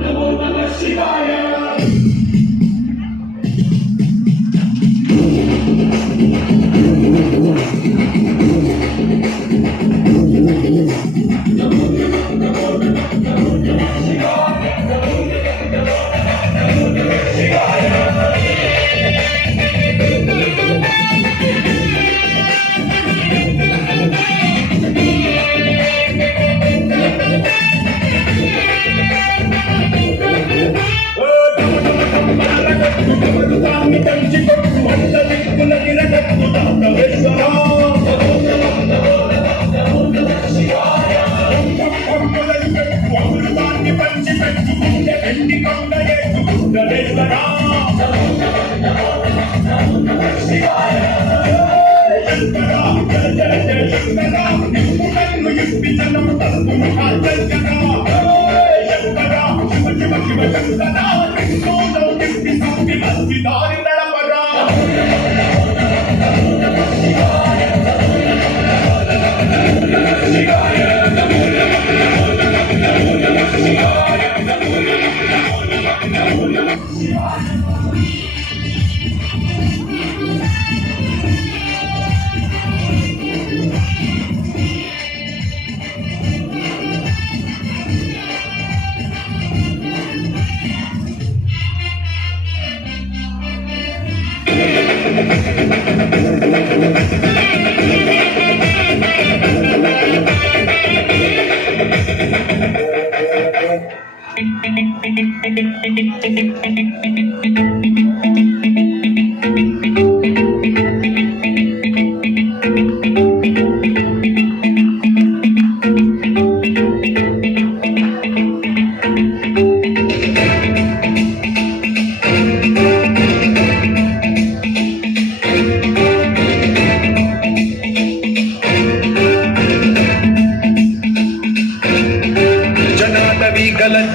नमो नमः शिवाय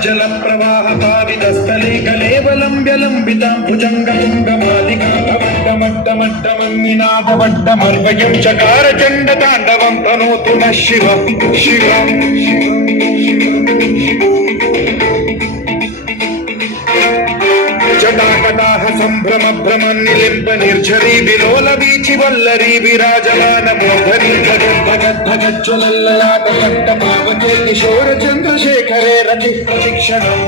जल प्रवाह पावितस्थले कलेवलं व्यलम्बितां भुजङ्गपुङ्गमालिकाभवड्डमड्डमड्डमन्निनादवड्डमर्वयं चकार चण्डताण्डवं तनोतु नः शिवं शिवम् जटाकटाह सम्भ्रम भ्रमन्निलिम्ब निर्झरी विलोल वीचि वल्लरी विराजमान मोधरी भगज्ज्वलल्ललाट कट्टपावके किशोर चन्द्रशेखरे रचि प्रशिक्षणम्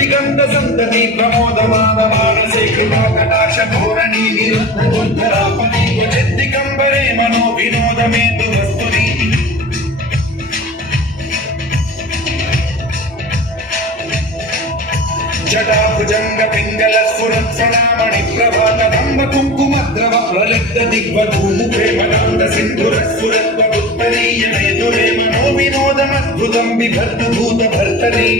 दिगंध संतति प्रमोदमान मानसे कृपा कटाक्ष धोरणी निरुद्धरापणी दिगंबरे मनो विनोद मेतु वस्तुनि जटा भुजंग पिंगल स्फुरत् सणामणि प्रभात धम्म कुंकुमद्रव प्रलिप्त दिग्वधूमुखे मदान्त सिन्धुर स्फुरत् उत्तरीय मेतुरे मनो विनोदमद्भुतं बिभर्त भूत भर्तरि